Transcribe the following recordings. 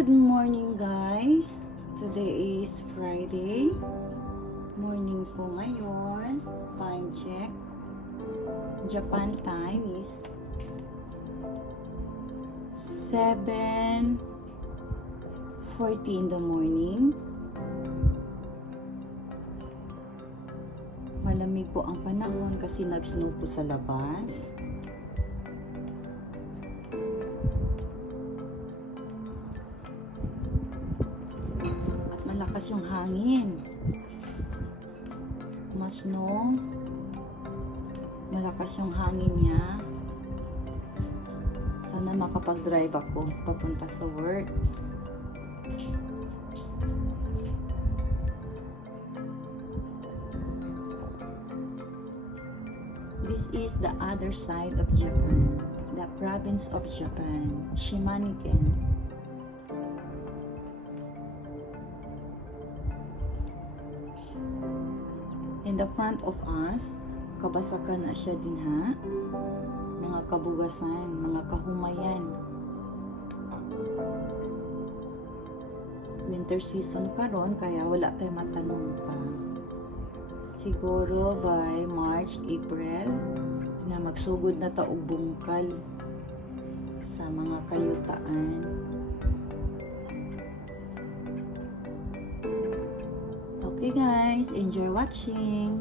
Good morning guys! Today is Friday. Morning po ngayon. Time check. Japan time is 7:40 in the morning. Malamig po ang panahon kasi nag-snow po sa labas. At malakas yung hangin. Mas snow. Malakas yung hangin niya. Sana makapag-drive ako papunta sa work. This is the other side of Japan, the province of Japan, Shimaniken. In the front of us, kabasakan na siya din ha. Mga kabugasan, mga kahumayan. Winter season karon kaya wala tayo matanong pa. Siguro by March, April na magsugod na ta og bungkal sa mga kayutaan. Okay guys, enjoy watching.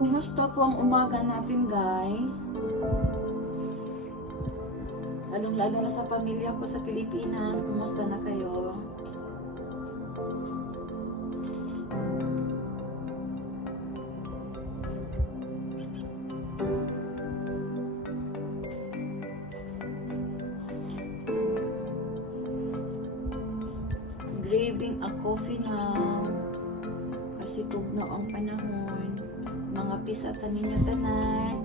Kumusta po ang umaga natin guys? Lalong-lalo na sa pamilya ko sa Pilipinas. Kumusta na kayo? Craving a coffee now. Kasi tugnaw ang panahon. Mga pisatan ninyo tanan.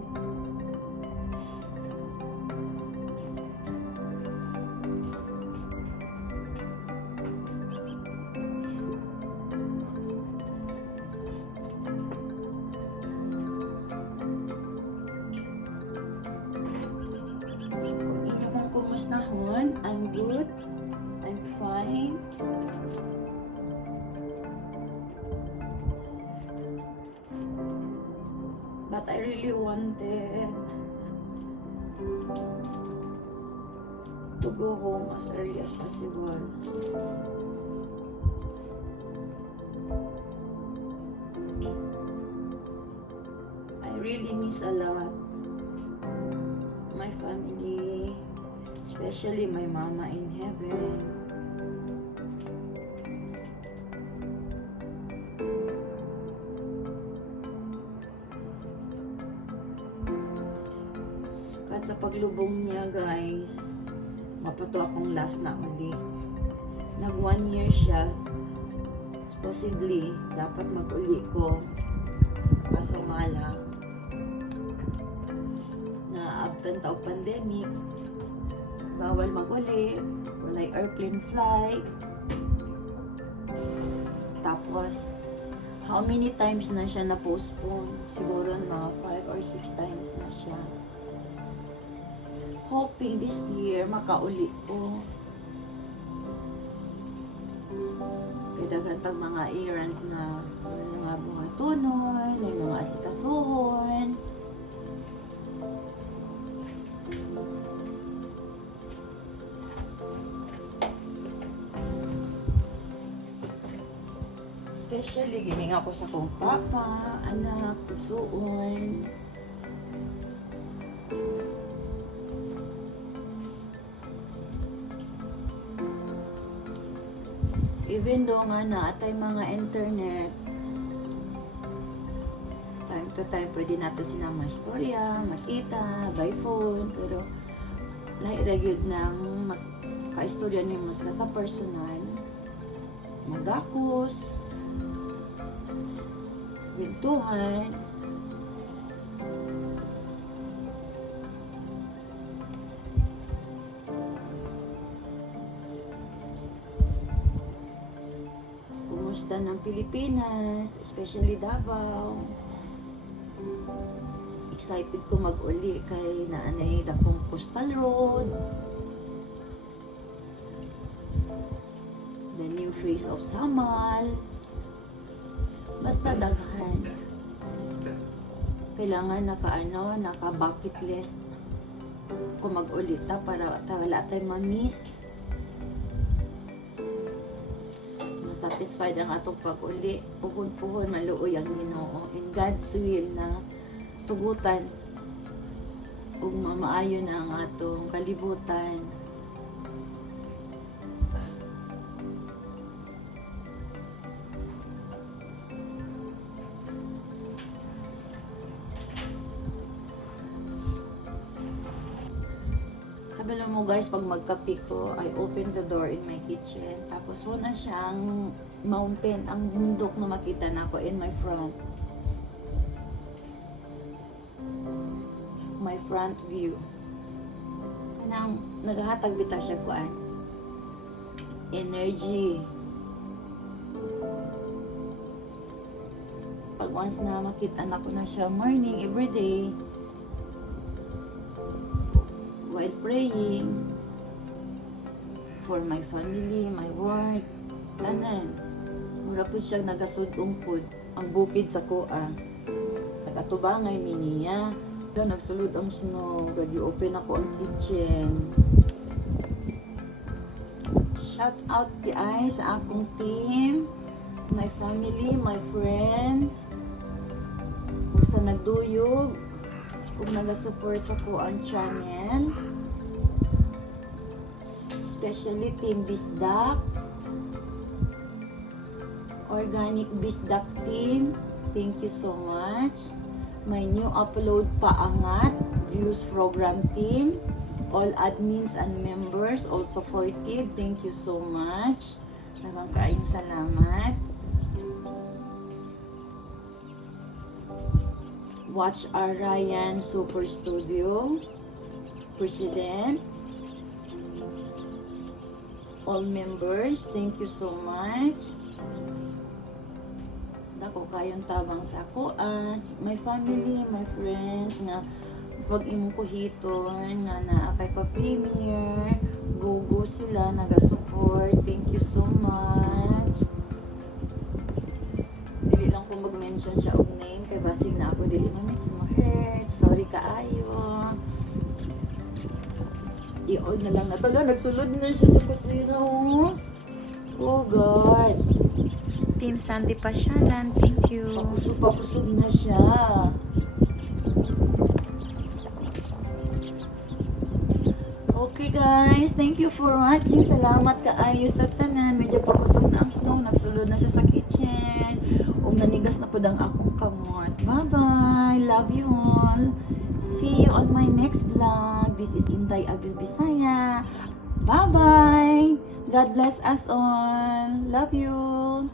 Inyo kung kumustahon, I'm good. I'm fine. But I really wanted to go home as early as possible. I really miss a lot my family, especially my mama in heaven. At sa paglubong niya guys, mapato akong last na uli. Nag 1 year siya. Supposedly, dapat mag-uli ko. Kaso nga lang, naabtan taog pandemic, bawal mag-uli, walay airplane flight. Tapos, how many times na siya na-postpone? Siguro mga 5 or 6 times na siya. Hoping this year, makauli ko. Kaya dagantag mga errands na mga buhatonon, may mga asikasuhon. Especially, giming ako sa kong papa, anak, pagsuon. Even though nga naatay mga internet, time to time pwede nato sila ma-istorya, makita, by phone, pero lahi regular nang ka-istorya nimo sila sa personal, magakos, wintuhan. Kumusta ng Pilipinas, especially Davao. Excited ko mag-uli kay naanay dakong coastal road. The new face of Samal. Basta daghan. Kailangan naka bucket list kung mag-uli ta para wala tayong ma-miss. Satisfied ang atong pag-uli. Puhon-puhon maluoy ang Ginoo. In God's will na tugutan ug mamaayo na ang atong kalibutan. Kabalo mo guys, pag magkape ko, I open the door in my kitchen. Tapos wala siyang mountain, ang bundok na makita na ako in my front. My front view. Nang naghahatag bitaw siya kuan. Energy. Pag once na makita na ko na siya morning, everyday, while praying for my family, my work, tanan. Mura po siya nagasudong pod ang bukid sa kuha. Nagatubangay miniya. Nagsulod ang snow. Gagi-open ako ang kitchen. Shout out the eyes sa akong team, my family, my friends. Kung sa nagduyog, kung nag-support sa kuan channel, especially Team Bisdak, Organic Bisdak Team, thank you so much. My new upload paangat, Views Program Team, all admins and members, all supportive, thank you so much. Daghang kaayong salamat. Watch our Ryan Super Studio, President, all members, thank you so much. Dako kayong tabang sa ako as my family, my friends nga pag imong kuhiton nga naa kay pa premier, go sila naga-support, thank you so much. Dili lang ko mag-mention siya og name kay basig na ako dili man mo hurt, sorry kaayo. I-on na lang na tala, nagsulod na siya sa kusina. Oh God. Team Sandy Pasyalan, thank you. Papusog na siya. Okay guys, thank you for watching. Salamat kaayo sa tanan. Medyo papusog na ang snow. Nagsulod na siya sa kitchen. Nanigas na po ang akong kamot. Bye-bye. Love you all. See you on my next vlog. This is Inday, Abel, Bisaya. Bye-bye. God bless us all. Love you.